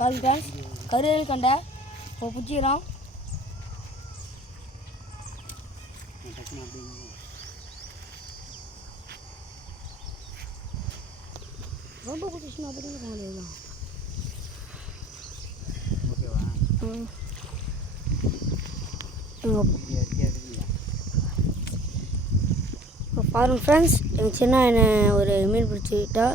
பாருங்க ஃப்ரெண்ட்ஸ், கருவேல் கண்டை இப்போ பிடிச்சிக்கிறோம். ரொம்ப பிடிச்சிச்சுன்னா அப்படி போகலாம். ஓகேவா? இப்போ பாருங்கள் ஃப்ரெண்ட்ஸ், எங்கள் சின்ன என்ன ஒரு மீன் பிடிச்சிக்கிட்டா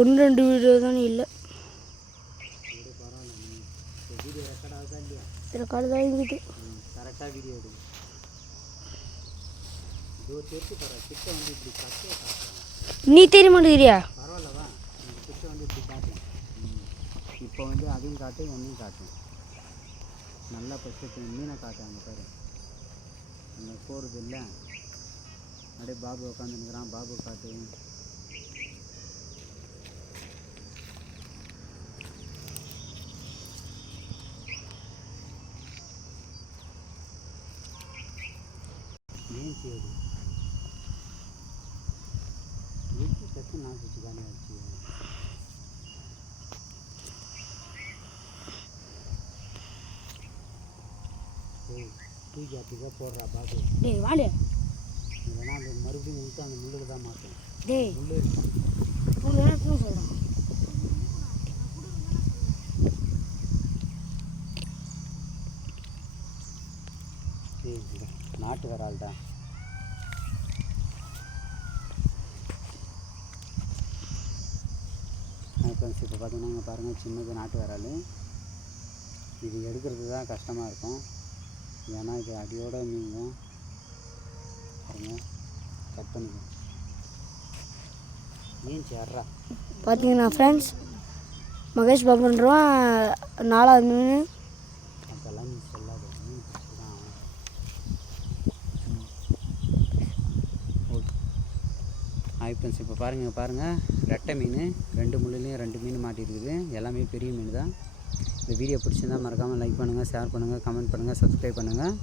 ஒன்று ரெண்டு வீடியோ தானே இல்லை, ரெக்கார்டு தான் இருக்குது. கரெக்டாக வீடியோ எடு. நீ தெரிய மாட்டேங்கிறியா? பரவாயில்லவா, இந்த கிட்ட வந்து இப்படி காட்டு. இப்போ வந்து அதையும் காட்டு, என்னையும் காட்டு. நல்லா ஃபஸ்ட்டு மீனை காட்டு. அங்கே பாரு, அங்கே போகிறது இல்லை. அப்படியே பாபு உட்காந்துருக்குறான், பாபு காட்டு. ஏன் செய்யுது வீட்டு தட்டு நான் வச்சு தானே வச்சு தூக்கி அப்படிதான் போடுறா பாபு. டேய் வாடு, இல்லைன்னா அந்த மறுபடியும் விட்டு அந்த முள்ளில் தான் மாட்டேன். டேய் முள்ளு சொல்கிறான். நாட்டு வரால் தான். ஃப்ரெண்ட்ஸ், இப்போ பார்த்தீங்கன்னா இங்கே பாருங்கள், சின்னது நாட்டு வரால். இது எடுக்கிறது தான் கஷ்டமாக இருக்கும், ஏன்னா இது அடியோட நீங்கள் பாருங்கள், கட் பண்ணிக்கணும். ஏன் சேர்றா பார்த்தீங்கன்னா ஃப்ரெண்ட்ஸ், மகேஷ் பாபுன்றவன் 4வது மீன். அதெல்லாம் நீ சொல்லாத, மீன் பிடிச்சி தான் ஆகும். ஹாய் ஃப்ரெண்ட்ஸ், இப்போ பாருங்கள் ரெட்டை மீன், 2 முள்ளுலேயும் 2 மீன் மாட்டிருக்குது. எல்லாமே பெரிய மீன் தான். இந்த வீடியோ பிடிச்சிருந்தால் மறக்காமல் லைக் பண்ணுங்கள், ஷேர் பண்ணுங்கள், கமெண்ட் பண்ணுங்கள், சப்ஸ்கிரைப் பண்ணுங்கள்.